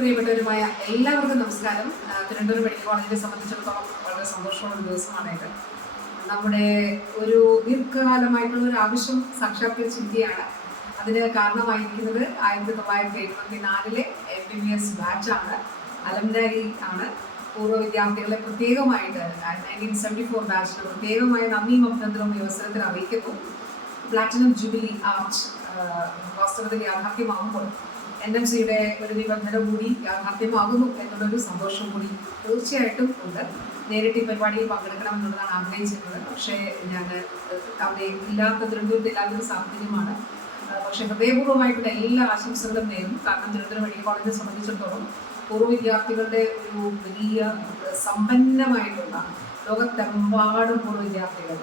പ്രിയപ്പെട്ടവരുമായ എല്ലാവർക്കും നമസ്കാരം. തിരുവനന്തപുരം മെഡിക്കൽ കോളേജിനെ സംബന്ധിച്ചിടത്തോളം വളരെ സന്തോഷമുള്ള ഒരു ദിവസമാണിത്. നമ്മുടെ ഒരു ദീർഘകാലമായിട്ടുള്ള ഒരു ആവശ്യം സാക്ഷാത്കരിച്ചിരിക്കുകയാണ്. അതിന് കാരണമായിരിക്കുന്നത് 1974 MBBS ബാച്ചാണ്, അലംനായി ആണ്. പൂർവ്വ വിദ്യാർത്ഥികളെ പ്രത്യേകമായിട്ട് 1974 ബാച്ചിന് പ്രത്യേകമായ നന്ദിയും അഭിനന്ദനവും ഈ അവസരത്തിൽ അറിയിക്കുന്നു. പ്ലാറ്റിനം ജൂബിലി ആർച്ച് വാസ്തവത്തിൽ യാഥാർത്ഥ്യമാകുമ്പോൾ NMCയുടെ ഒരു നിബന്ധന കൂടി യാഥാർത്ഥ്യമാകുന്നു എന്നുള്ളൊരു സന്തോഷം കൂടി തീർച്ചയായിട്ടും ഉണ്ട്. നേരിട്ട് ഈ പരിപാടിയിൽ പങ്കെടുക്കണമെന്നുള്ളതാണ് ആഗ്രഹിച്ചിരുന്നത്. പക്ഷേ ഞാൻ അവിടെ തിരുവനന്തപുരത്ത് ഇല്ലാത്തൊരു സാഹചര്യമാണ്. പക്ഷേ ഹൃദയപൂർവ്വമായിട്ടുള്ള എല്ലാ ആശംസകളും നേരും. കാരണം തിരുവനന്തപുരം മെഡിക്കൽ കോളേജിനെ സംബന്ധിച്ചിടത്തോളം പൂർവ്വ വിദ്യാർത്ഥികളുടെ ഒരു വലിയ സമ്പന്നമായിട്ടുള്ള ലോകത്തെമ്പാടും പൂർവ്വ വിദ്യാർത്ഥികൾ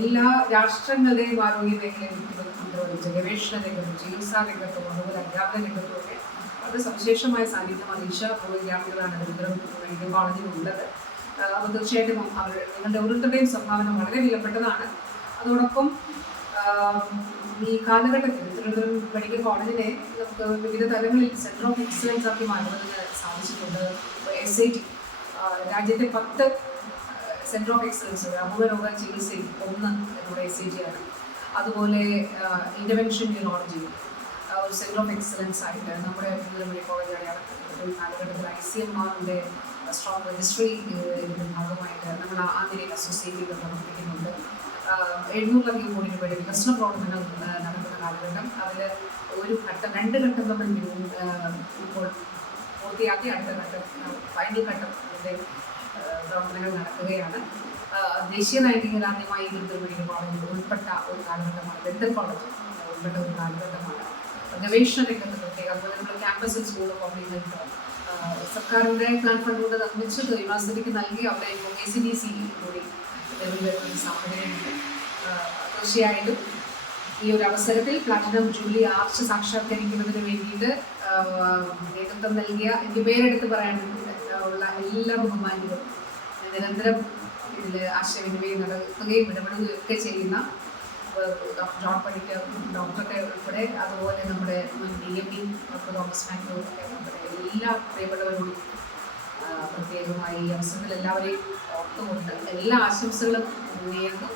എല്ലാ രാഷ്ട്രങ്ങളുടെയും ആരോഗ്യ മേഖലയിൽ പിന്തുണച്ച് ഗവേഷണ രംഗത്തും ചികിത്സാ രംഗത്തും അതുപോലെ അധ്യാപന രംഗത്തും ഒക്കെ വളരെ സവിശേഷമായ സാന്നിധ്യം അറിയിച്ച പൂർവ്വ വിദ്യാർത്ഥികളാണ് തിരുവനന്തപുരം മെഡിക്കൽ കോളേജിലുള്ളത്. അപ്പോൾ തീർച്ചയായിട്ടും നിങ്ങളുടെ ഓരോരുത്തരുടെയും സംഭാവന വളരെ വിലപ്പെട്ടതാണ്. അതോടൊപ്പം ഈ കാലഘട്ടത്തിൽ തിരുവനന്തപുരം മെഡിക്കൽ കോളേജിനെ നമുക്ക് വിവിധ തലങ്ങളിൽ സെൻറ്റർ ഓഫ് എക്സലൻസ് ആക്കി മാറ്റുന്നതിന് സാധിച്ചിട്ടുണ്ട്. SIT രാജ്യത്തെ 10 സെൻറ്റർ ഓഫ് എക്സലൻസ് അപൂർവ രോഗ ചികിത്സയിൽ 1 നമ്മുടെ SIT ആണ്. അതുപോലെ ഇൻ്റർവെൻഷൻ ന്യൂറോളജി ഒരു സെൻറ്റർ ഓഫ് എക്സലൻസ് ആയിട്ട് നമ്മുടെ മെഡിക്കൽ കോളേജ് അടയാളപ്പെടുത്തുന്ന കാലഘട്ടത്തിൽ ICMRന്റെ സ്ട്രോങ് രജിസ്ട്രി ഇതിൻ്റെ ഭാഗമായിട്ട് നമ്മൾ ആദ്യം അസോസിയേറ്റ് ചെയ്ത് പ്രവർത്തിക്കുന്നുണ്ട്. 700 കോടി രൂപയുടെ വികസന പ്രവർത്തനങ്ങൾ നടക്കുന്ന കാലഘട്ടം. അതിൽ ഒരു ഘട്ടം 2 ഘട്ടം നമ്മൾ ഇപ്പോൾ പൂർത്തിയാക്കി അടുത്ത ഘട്ടം ഫൈനൽ ഘട്ടത്തിൻ്റെ പ്രവർത്തനങ്ങൾ നടക്കുകയാണ്. ദേശീയ നയത്തിൽ ആദ്യമായി തിരുവനന്തപുരം മെഡിക്കൽ കോളേജിൽ ഉൾപ്പെട്ട ഒരു കാലഘട്ടമാണ്. ഡെന്റൽ കോളേജ് ഉൾപ്പെട്ട ഒരു കാലഘട്ടമാണ്. ഗവേഷണ രംഗത്ത് പ്രത്യേകം അതുപോലെ നമ്മുടെ ക്യാമ്പസിൽ സ്കൂൾ ഓഫ് കോർഡിനേറ്റർ സർക്കാരിൻ്റെ പ്ലാൻ ഫണ്ട് കൊണ്ട് നിർമ്മിച്ചത് യൂണിവേഴ്സിറ്റിക്ക് നൽകി അവിടെ ഇപ്പോൾ ACDC കൂടി നിലവിൽ വരുന്ന ഒരു സാഹചര്യമുണ്ട്. തീർച്ചയായിട്ടും ഈ ഒരു അവസരത്തിൽ പ്ലാറ്റിനം ജൂബിലി ആർച്ച് സാക്ഷാത്കരിക്കുന്നതിന് വേണ്ടിയിട്ട് നേതൃത്വം നൽകിയ എനിക്ക് പേരെടുത്ത് പറയാനുള്ള എല്ലാ ബഹുമാനികളും നിരന്തരം ഇതിൽ ആശയവിനിമയം നടത്തുകയും ഇടപെടുകയും ഒക്കെ ചെയ്യുന്ന ഡോക്ടർ ജോൺ പണിക്കർ ഡോക്ടറൊക്കെ ഉൾപ്പെടെ അതുപോലെ നമ്മുടെ DMD ഡോക്ടർ തോമസ് മാത്യു ഒക്കെ നമ്മുടെ എല്ലാ പ്രിയപ്പെട്ടവരോടും പ്രത്യേകമായി ഈ അവസരത്തിൽ എല്ലാവരെയും ഓർത്തുകൊണ്ട് എല്ലാ ആശംസകളും നേരുന്നു.